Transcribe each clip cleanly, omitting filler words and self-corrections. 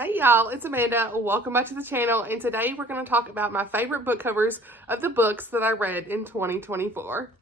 Hey y'all, it's Amanda. Welcome back to the channel, and today we're going to talk about my favorite book covers of the books that I read in 2024.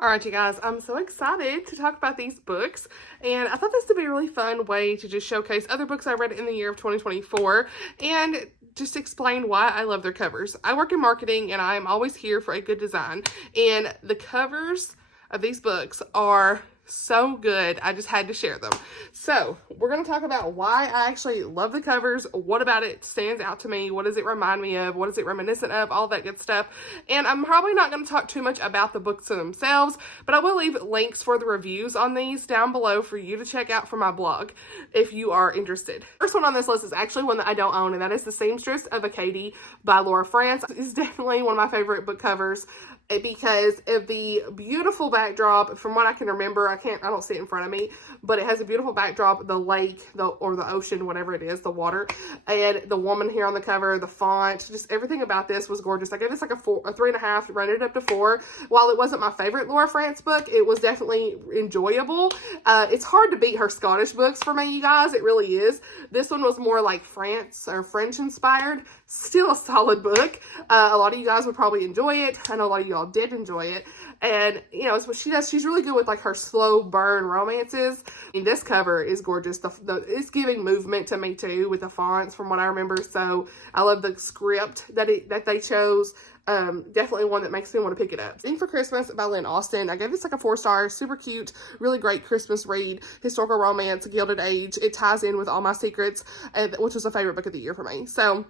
Alright you guys, I'm so excited to talk about these books, and I thought this would be a really fun way to just showcase other books I read in the year of 2024 and just explain why I love their covers. I work in marketing and I'm always here for a good design, and the covers of these books are so good. I just had to share them. So we're going to talk about why I actually love the covers. What about it stands out to me? What does it remind me of? What is it reminiscent of? All that good stuff. And I'm probably not going to talk too much about the books themselves, but I will leave links for the reviews on these down below for you to check out from my blog if you are interested. First one on this list is actually one that I don't own, and that is The Seamstress of Acadie by Frantz. It's definitely one of my favorite book covers because of the beautiful backdrop. From what I can remember, I don't see it in front of me, but it has a beautiful backdrop, the lake, or the ocean, whatever it is, the water, and the woman here on the cover, the font, just everything about this was gorgeous. I gave this like a 3.5, rated up to 4. While it wasn't my favorite Frantz book, it was definitely enjoyable. It's hard to beat her Scottish books for me, you guys. It really is. This one was more like France or French inspired. Still a solid book. A lot of you guys would probably enjoy it. I know a lot of y'all did enjoy it. And, you know, it's what she does. She's really good with, like, her slow burn romances. And this cover is gorgeous. It's giving movement to me, too, with the fonts, from what I remember. So, I love the script that they chose. Definitely one that makes me want to pick it up. Sing for Christmas by Lynn. I gave this like a 4 star. Super cute, really great Christmas read. Historical romance, Gilded Age. It ties in with All My Secrets, which was a favorite book of the year for me. So,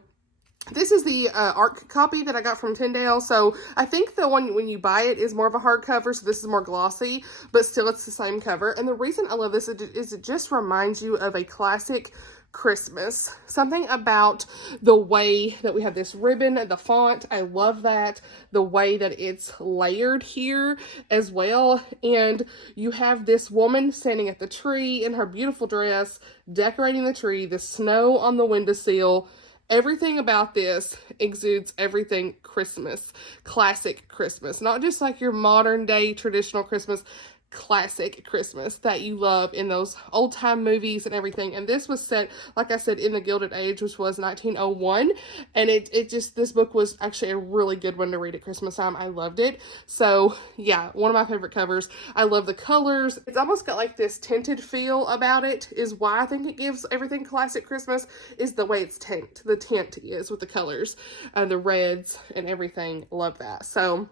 this is the ARC copy that I got from Tyndale. So I think the one when you buy it is more of a hardcover, so this is more glossy, but still it's the same cover. And the reason I love this is it just reminds you of a classic Christmas. Something about the way that we have this ribbon, the font, I love that. The way that it's layered here as well. And you have this woman standing at the tree in her beautiful dress, decorating the tree, the snow on the windowsill. Everything about this exudes everything Christmas, classic Christmas, not just like your modern day traditional Christmas, classic Christmas that you love in those old time movies and everything. And this was set, like I said, in the Gilded Age, which was 1901. And this book was actually a really good one to read at Christmas time. I loved it. So yeah, one of my favorite covers. I love the colors. It's almost got like this tinted feel about it, is why I think it gives everything classic Christmas, is the way it's the tint is with the colors, the reds and everything. Love that. So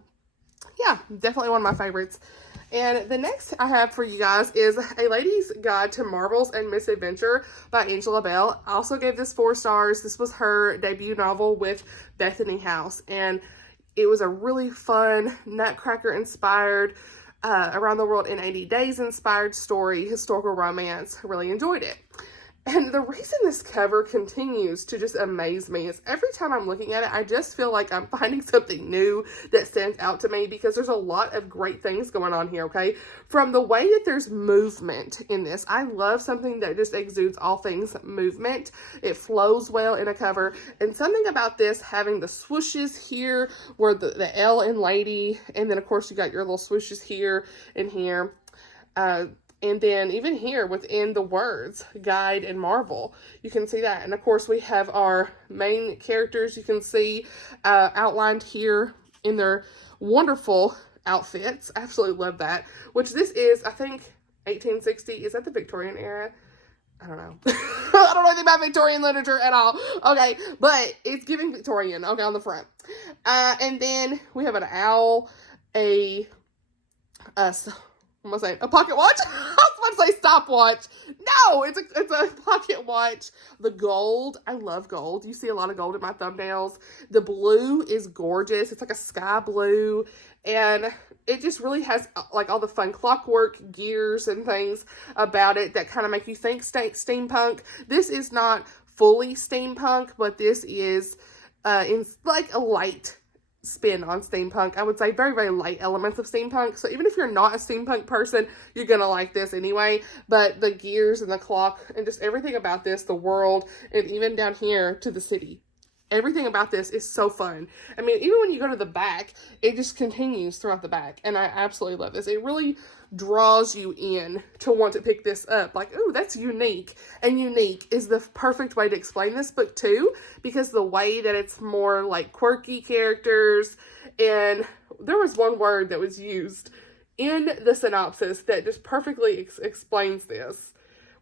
yeah, definitely one of my favorites. And the next I have for you guys is A Lady's Guide to Marvels and Misadventure by Angela Bell. I also gave this 4 stars. This was her debut novel with Bethany House, and it was a really fun, Nutcracker-inspired, around the world in 80 days inspired story, historical romance. Really enjoyed it. And the reason this cover continues to just amaze me is every time I'm looking at it, I just feel like I'm finding something new that stands out to me, because there's a lot of great things going on here, okay? From the way that there's movement in this, I love something that just exudes all things movement. It flows well in a cover. And something about this having the swooshes here, where the L in lady, and then of course you got your little swooshes here and here. And then even here within the words, guide and marvel, you can see that. And of course we have our main characters, you can see outlined here in their wonderful outfits. I absolutely love that. Which this is, I think, 1860. Is that the Victorian era? I don't know. I don't know anything about Victorian literature at all. Okay, but it's giving Victorian, okay, on the front. And then we have an owl, a pocket watch? I was about to say stopwatch. No, it's a pocket watch. The gold, I love gold. You see a lot of gold in my thumbnails. The blue is gorgeous. It's like a sky blue, and it just really has like all the fun clockwork gears and things about it that kind of make you think steampunk. This is not fully steampunk, but this is in like a light spin on steampunk. I would say very, very light elements of steampunk. So even if you're not a steampunk person, you're going to like this anyway. But the gears and the clock and just everything about this, the world, and even down here to the city. Everything about this is so fun. I mean, even when you go to the back, it just continues throughout the back. And I absolutely love this. It really draws you in to want to pick this up. Like, ooh, that's unique. And unique is the perfect way to explain this book too, because the way that it's more like quirky characters. And there was one word that was used in the synopsis that just perfectly explains this.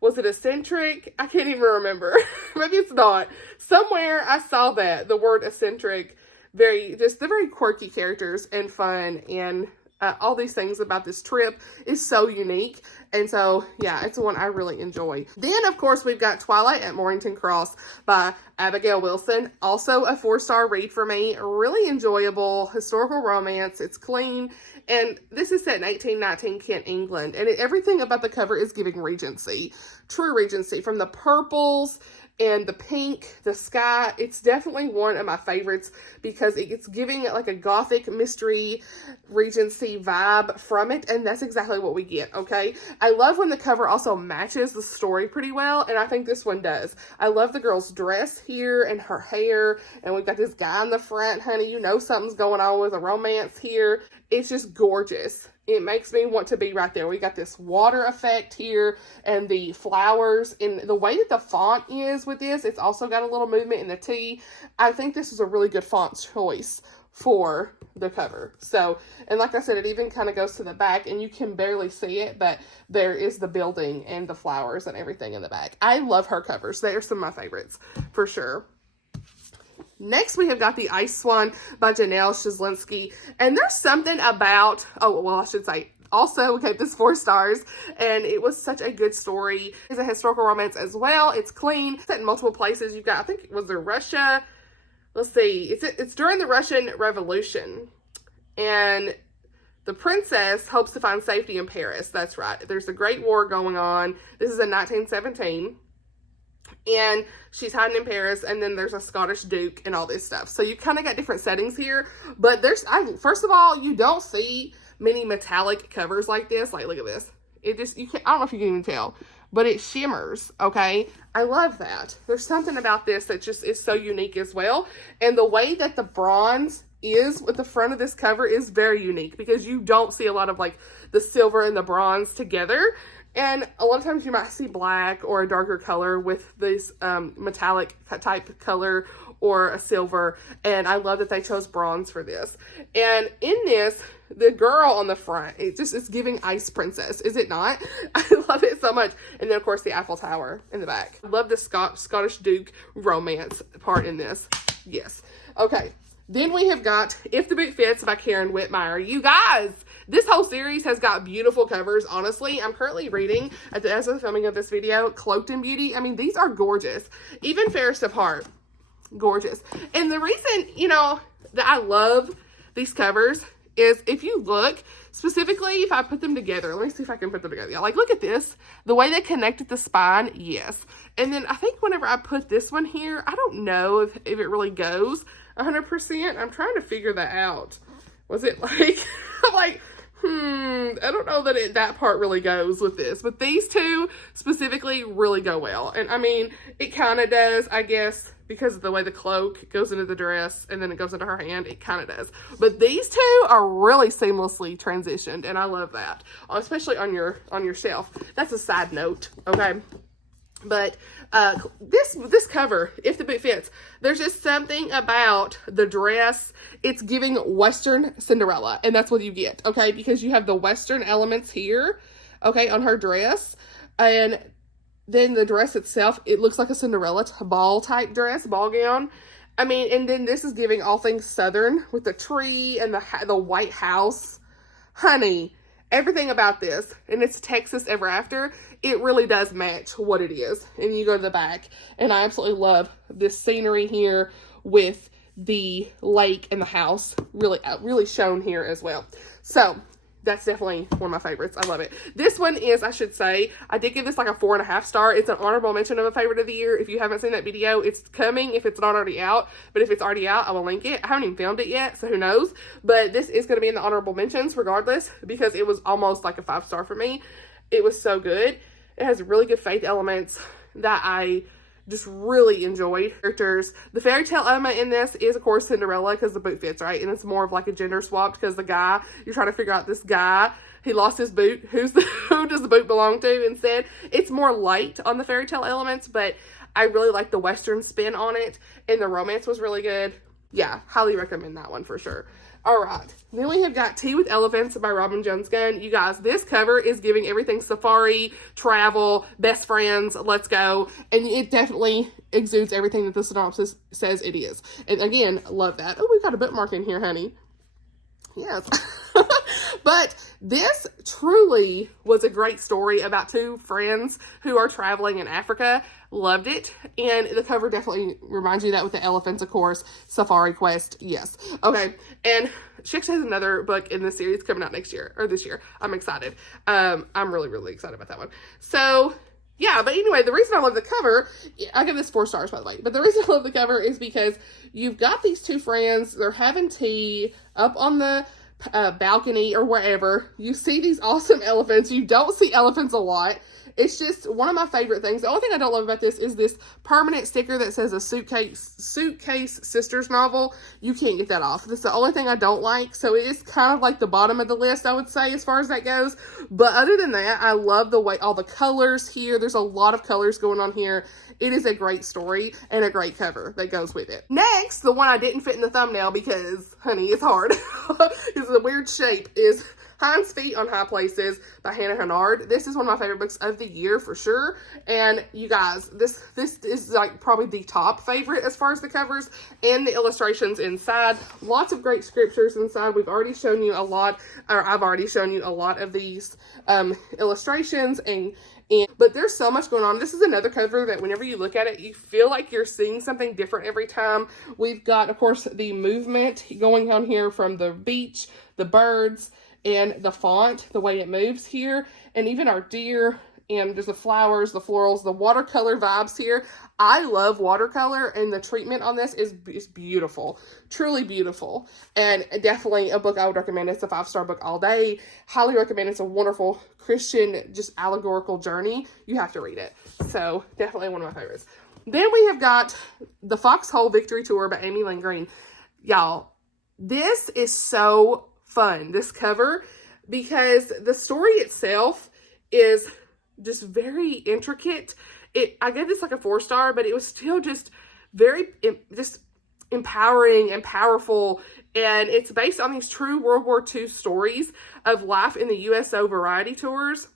Was it eccentric? I can't even remember. Maybe it's not. Somewhere I saw that, the word eccentric, they're very quirky characters and fun, and all these things about this trip is so unique. And so, yeah, it's one I really enjoy. Then, of course, we've got Twilight at Moorington Cross by Abigail Wilson. Also a 4-star read for me. Really enjoyable historical romance. It's clean. And this is set in 1819 Kent, England. And everything about the cover is giving Regency. True Regency. From the purples and the pink, the sky. It's definitely one of my favorites because it's giving it like a gothic mystery Regency vibe from it. And that's exactly what we get, okay? I love when the cover also matches the story pretty well. And I think this one does. I love the girl's dress here and her hair. And we've got this guy in the front, honey. You know something's going on with a romance here. It's just gorgeous. It makes me want to be right there. We got this water effect here and the flowers and the way that the font is with this. It's also got a little movement in the T. I think this is a really good font choice for the cover. So, and like I said, it even kind of goes to the back and you can barely see it, but there is the building and the flowers and everything in the back. I love her covers. They are some of my favorites for sure. Next, we have got The Ice Swan by Ciesielski. And there's something about, oh, well, I should say, also gave this 4 stars. And it was such a good story. It's a historical romance as well. It's clean. It's set in multiple places. You've got, I think, was there Russia? Let's see. It's during the Russian Revolution. And the princess hopes to find safety in Paris. That's right. There's a Great War going on. This is in 1917. And she's hiding in Paris, and then there's a Scottish Duke and all this stuff. So you kind of got different settings here. But first of all, you don't see many metallic covers like this. Like, look at this. It just, I don't know if you can even tell, but it shimmers, okay? I love that. There's something about this that just is so unique as well. And the way that the bronze is with the front of this cover is very unique because you don't see a lot of like the silver and the bronze together. And a lot of times you might see black or a darker color with this metallic type color or a silver. And I love that they chose bronze for this. And in this, the girl on the front, it's giving Ice Princess, is it not? I love it so much. And then, of course, the Eiffel Tower in the back. I love the Scottish Duke romance part in this. Yes. Okay. Then we have got If the Boot Fits by Karen Witemeyer. You guys, this whole series has got beautiful covers, honestly. I'm currently reading, as of the filming of this video, Cloaked in Beauty. I mean, these are gorgeous. Even Fairest of Heart, gorgeous. And the reason, that I love these covers is if you look, specifically if I put them together, let me see if I can put them together. Like, look at this. The way they connected the spine, yes. And then I think whenever I put this one here, I don't know if it really goes 100%. I'm trying to figure that out. Was it like, I'm like, I don't know that that part really goes with this. But these two specifically really go well. And I mean, it kind of does, I guess, because of the way the cloak goes into the dress and then it goes into her hand, it kind of does. But these two are really seamlessly transitioned, and I love that, especially on your shelf. That's a side note, okay? But this cover, If the Boot Fits, there's just something about the dress. It's giving Western Cinderella, and that's what you get, okay? Because you have the Western elements here, okay, on her dress, and then the dress itself, it looks like a Cinderella ball type dress, ball gown. I mean, and then this is giving all things Southern with the tree and the White House. Honey, everything about this, and it's Texas Ever After, it really does match what it is. And you go to the back, and I absolutely love this scenery here with the lake and the house really shown here as well. So that's definitely one of my favorites. I love it. This one is, I should say, I did give this like a 4.5 star. It's an honorable mention of a favorite of the year. If you haven't seen that video, it's coming if it's not already out. But if it's already out, I will link it. I haven't even filmed it yet, so who knows. But this is going to be in the honorable mentions regardless, because it was almost like a 5 star for me. It was so good. It has really good faith elements that I just really enjoyed. Characters. The fairy tale element in this is, of course, Cinderella, because the boot fits, right? And it's more of like a gender swap, because the guy, you're trying to figure out this guy, he lost his boot. Who does the boot belong to instead? It's more light on the fairy tale elements, but I really like the Western spin on it, and the romance was really good. Yeah, highly recommend that one for sure. All right, then we have got Tea with Elephants by Robin Jones Gunn. You guys, this cover is giving everything safari, travel, best friends, let's go. And it definitely exudes everything that the synopsis says it is. And again, love that. Oh, we've got a bookmark in here, honey. Yes. But this truly was a great story about 2 friends who are traveling in Africa. Loved it. And the cover definitely reminds you of that with the elephants, of course. Safari Quest. Yes. Okay. And she actually has another book in this series coming out next year, or this year. I'm excited. I'm really, really excited about that one. So, yeah, but anyway, the reason I love the cover, I give this 4 stars, by the way, but the reason I love the cover is because you've got these 2 friends, they're having tea up on the balcony or wherever. You see these awesome elephants. You don't see elephants a lot. It's just one of my favorite things. The only thing I don't love about this is this permanent sticker that says a suitcase sisters novel. You can't get that off. That's the only thing I don't like. So it is kind of like the bottom of the list, I would say, as far as that goes. But other than that, I love the way all the colors here. There's a lot of colors going on here. It is a great story and a great cover that goes with it. Next, the one I didn't fit in the thumbnail because, honey, it's hard. It's a weird shape, is Hinds' Feet on High Places by Hurnard. This is one of my favorite books of the year for sure. And you guys, this is like probably the top favorite as far as the covers and the illustrations inside. Lots of great scriptures inside. We've already shown you a lot, or I've already shown you a lot of these illustrations but there's so much going on. This is another cover that whenever you look at it, you feel like you're seeing something different every time. We've got, of course, the movement going on here from the beach, the birds, and the font, the way it moves here, and even our deer, and there's the flowers, the florals, the watercolor vibes here. I love watercolor, and the treatment on this is beautiful. Truly beautiful. And definitely a book I would recommend. It's a 5-star book all day. Highly recommend. It's a wonderful Christian, just allegorical journey. You have to read it. So, definitely one of my favorites. Then we have got the Foxhole Victory Tour by Amy Lynn Green. Y'all, this is so fun, this cover, because the story itself is just very intricate. I gave this like a 4-star, but it was still just very just empowering and powerful. And it's based on these true World War II stories of life in the USO variety tours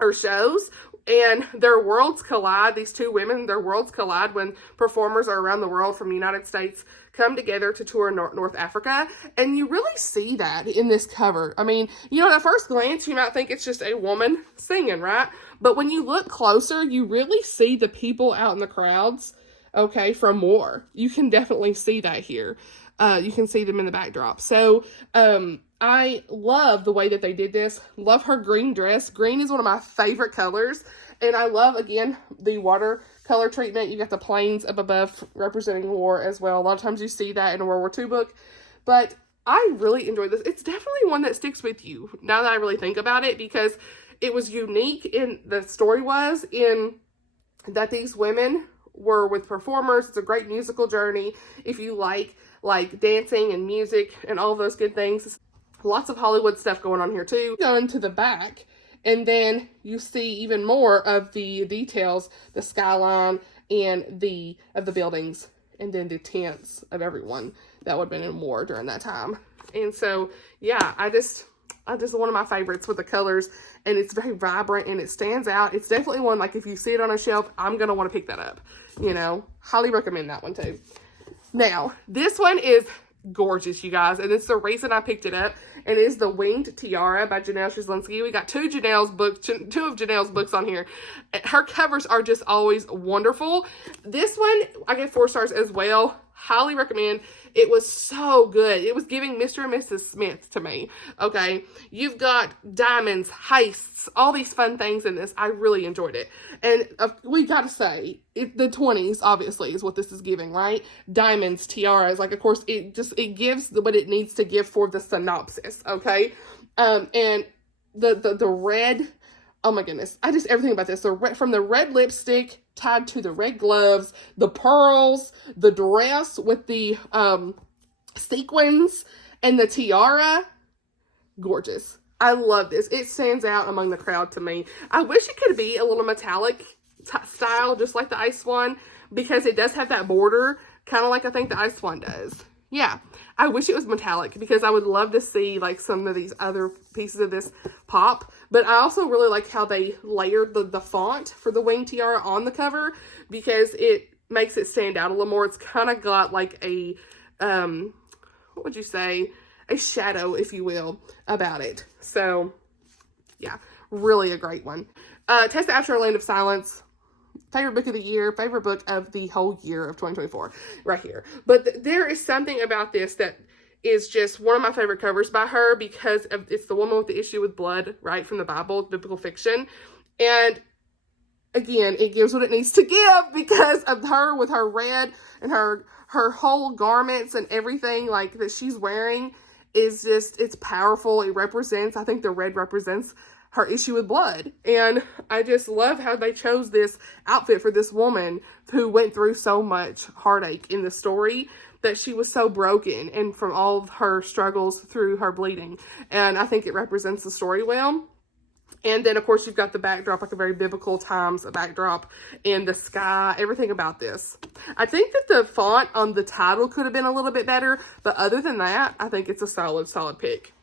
or shows. And their worlds collide. These 2 women, their worlds collide when performers are around the world from the United States come together to tour North Africa. And you really see that in this cover. I mean, you know, at first glance, you might think it's just a woman singing, right? But when you look closer, you really see the people out in the crowds, okay, from war. You can definitely see that here. You can see them in the backdrop. So, I love the way that they did this. Love her green dress. Green is one of my favorite colors. And I love, again, the watercolor treatment. You got the planes up above representing war as well. A lot of times you see that in a World War II book. But I really enjoyed this. It's definitely one that sticks with you now that I really think about it, because it was unique in the story was in that these women were with performers. It's a great musical journey. If you like dancing and music and all of those good things. Lots of Hollywood stuff going on here too. Go into the back, and then you see even more of the details, the skyline and of the buildings, and then the tents of everyone that would have been in war during that time. And so, yeah, I just one of my favorites with the colors, and it's very vibrant and it stands out. It's definitely one, like, if you see it on a shelf, I'm going to want to pick that up, you know. Highly recommend that one too. Now, this one is gorgeous, you guys, and it's the reason I picked it up, and it is The Winged Tiara by Ciesielski. We got two of Janelle's books on here. Her covers are just always wonderful. This one, I gave 4 stars as well. Highly recommend. It was so good. It was giving Mr. and Mrs. Smith to me. Okay. You've got diamonds, heists, all these fun things in this. I really enjoyed it. And we got to say, the 20s, obviously, is what this is giving, right? Diamonds, tiaras. Like, of course, it gives what it needs to give for the synopsis. Okay. And the red, oh my goodness. Everything about this. From the red lipstick tied to the red gloves, the pearls, the dress with the sequins, and the tiara. Gorgeous. I love this. It stands out among the crowd to me. I wish it could be a little metallic style, just like the Ice Swan, because it does have that border, kind of like I think the Ice Swan does. Yeah, I wish it was metallic because I would love to see like some of these other pieces of this pop. But I also really like how they layered the font for the wing tiara on the cover because it makes it stand out a little more. It's kind of got like a, what would you say? A shadow, if you will, about it. So, yeah, really a great one. Tessa, Afshar, Land of Silence. Favorite book of the year, favorite book of the whole year of 2024, right here. But there is something about this that is just one of my favorite covers by her because it's the woman with the issue with blood, right, from the Bible, biblical fiction. And again, it gives what it needs to give because of her with her red and her whole garments and everything like that she's wearing is just, it's powerful. It represents, I think the red represents her issue with blood. And I just love how they chose this outfit for this woman who went through so much heartache in the story that she was so broken and from all of her struggles through her bleeding. And I think it represents the story well. And then, of course, you've got the backdrop, like a very biblical times backdrop, and the sky, everything about this. I think that the font on the title could have been a little bit better, but other than that, I think it's a solid pick.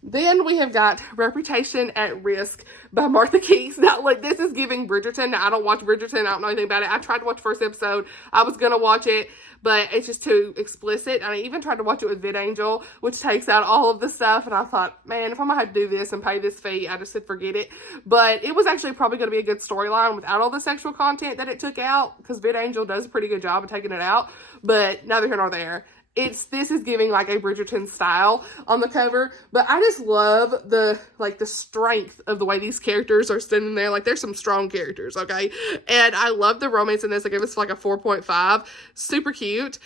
Then we have got Reputation at Risk by Martha Keys. Now, like, this is giving Bridgerton. Now, I don't watch Bridgerton. I don't know anything about it. I tried to watch the first episode. I was going to watch it, but it's just too explicit. And I even tried to watch it with VidAngel, which takes out all of the stuff. And I thought, man, if I'm going to have to do this and pay this fee, I just said forget it. But it was actually probably going to be a good storyline without all the sexual content that it took out, because VidAngel does a pretty good job of taking it out. But neither here nor there. This is giving like a Bridgerton style on the cover, but I just love the strength of the way these characters are sitting there. Like, there's some strong characters, okay? And I love the romance in this. I give this like a 4.5. Super cute.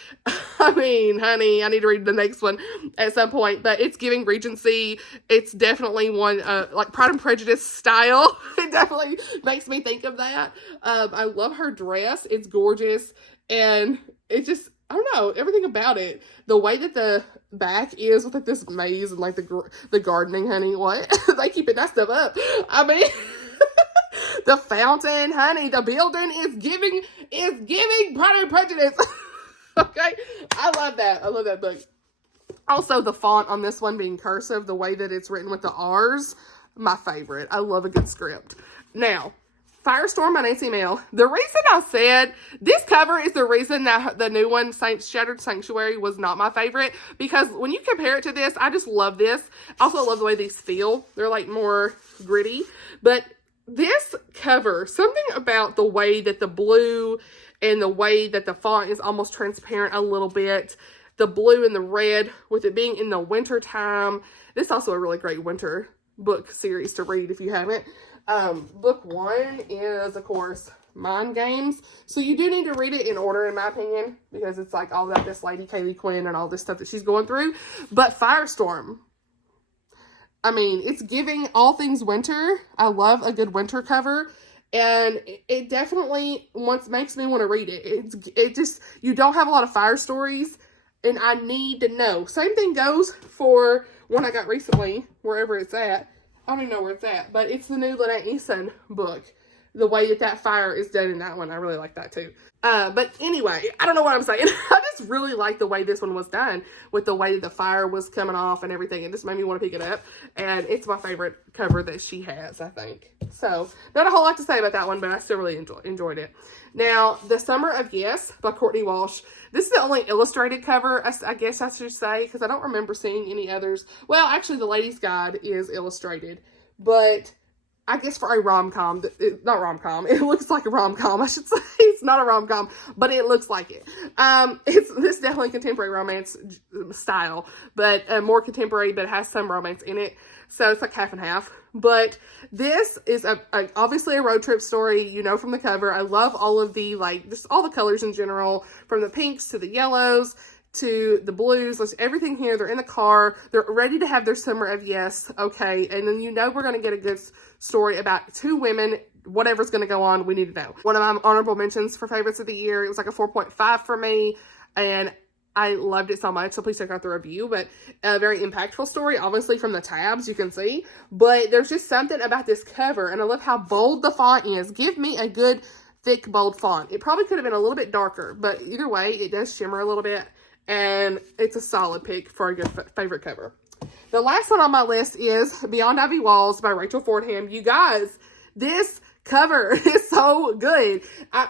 I mean, honey, I need to read the next one at some point, but it's giving Regency. It's definitely one, like Pride and Prejudice style. It definitely makes me think of that. I love her dress. It's gorgeous. And it just, I don't know, everything about it. The way that the back is with like this maze and like the gardening, honey, what? They keeping that stuff up. I mean, the fountain, honey, the building is giving Pride and Prejudice. Okay? I love that. I love that book. Also, the font on this one being cursive, the way that it's written with the R's, my favorite. I love a good script. Now, Firestorm by Nancy Mehl. The reason I said this cover is the reason that the new one, Shattered Sanctuary, was not my favorite. Because when you compare it to this, I just love this. I also love the way these feel. They're like more gritty. But this cover, something about the way that the blue and the way that the font is almost transparent a little bit. The blue and the red with it being in the winter time. This is also a really great winter book series to read if you haven't. Book one is, of course, Mind Games. So you do need to read it in order, in my opinion, because it's like all about this lady Kaylee Quinn and all this stuff that she's going through. But Firestorm, I mean, it's giving all things winter. I love a good winter cover. And it definitely makes me want to read it. It just, you don't have a lot of fire stories, and I need to know. Same thing goes for one I got recently, wherever it's at. I don't even know where it's at, but it's the new Lynette Eason book. The way that fire is done in that one, I really like that too. But anyway, I don't know what I'm saying. I just really like the way this one was done with the way the fire was coming off and everything. It just made me want to pick it up. And it's my favorite cover that she has, I think. So, not a whole lot to say about that one, but I still really enjoyed it. Now, The Summer of Yes by Courtney Walsh. This is the only illustrated cover, I guess I should say, because I don't remember seeing any others. Well, actually, The Lady's Guide is illustrated. But I guess for a rom-com, not rom-com, it looks like a rom-com, I should say. It's not a rom-com, but it looks like it. It's definitely contemporary romance style, but more contemporary, but it has some romance in it. So it's like half and half. But this is obviously a road trip story, you know, from the cover. I love all of the, like, just all the colors in general, from the pinks to the yellows to the blues. There's everything here. They're in the car. They're ready to have their summer of yes. Okay. And then, you know, we're going to get a good story about two women. Whatever's going to go on, we need to know. One of my honorable mentions for favorites of the year, it was like a 4.5 for me. And I loved it so much, so please check out the review. But a very impactful story, obviously from the tabs, you can see. But there's just something about this cover, and I love how bold the font is. Give me a good, thick, bold font. It probably could have been a little bit darker, but either way, it does shimmer a little bit. And it's a solid pick for a good favorite cover. The last one on my list is Beyond Ivy Walls by Rachel Fordham. You guys, this cover is so good.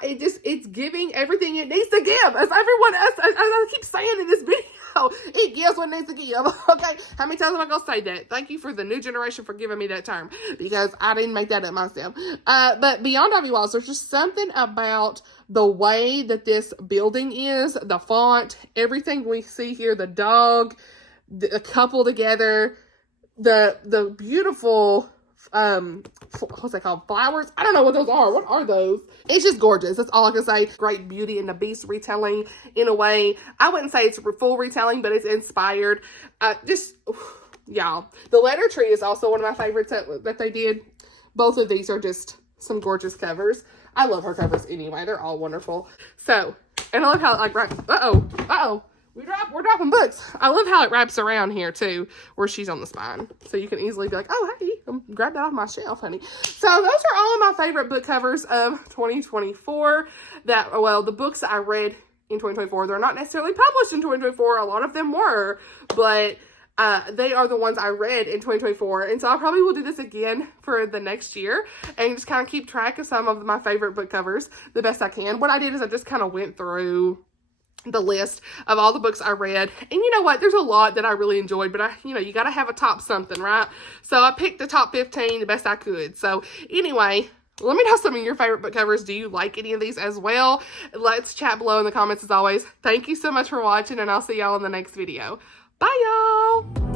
It's giving everything it needs to give. As everyone else, as I keep saying in this video, it gives what it needs to give. Okay, how many times am I gonna say that? Thank you for the new generation for giving me that term, because I didn't make that up myself. But Beyond Ivy Walls, there's just something about the way that this building is, the font, everything we see here, the dog, the couple together, the beautiful what's that called? Flowers? I don't know what those are. What are those? It's just gorgeous. That's all I can say. Great Beauty and the Beast retelling in a way. I wouldn't say it's full retelling, but it's inspired. Y'all. The Letter Tree is also one of my favorites that they did. Both of these are just some gorgeous covers. I love her covers anyway. They're all wonderful. So, and I love how, like, we're dropping books. I love how it wraps around here too, where she's on the spine. So you can easily be like, oh, hey, grab that off my shelf, honey. So those are all of my favorite book covers of 2024. The books I read in 2024, they're not necessarily published in 2024. A lot of them were, but they are the ones I read in 2024. And so I probably will do this again for the next year and just kind of keep track of some of my favorite book covers the best I can. What I did is I just kind of went through the list of all the books I read, and you know what, there's a lot that I really enjoyed, but you got to have a top something, right? So I picked the top 15 the best I could. So anyway, let me know some of your favorite book covers. Do you like any of these as well? Let's chat below in the comments as always. Thank you so much for watching, and I'll see y'all in the next video. Bye, y'all!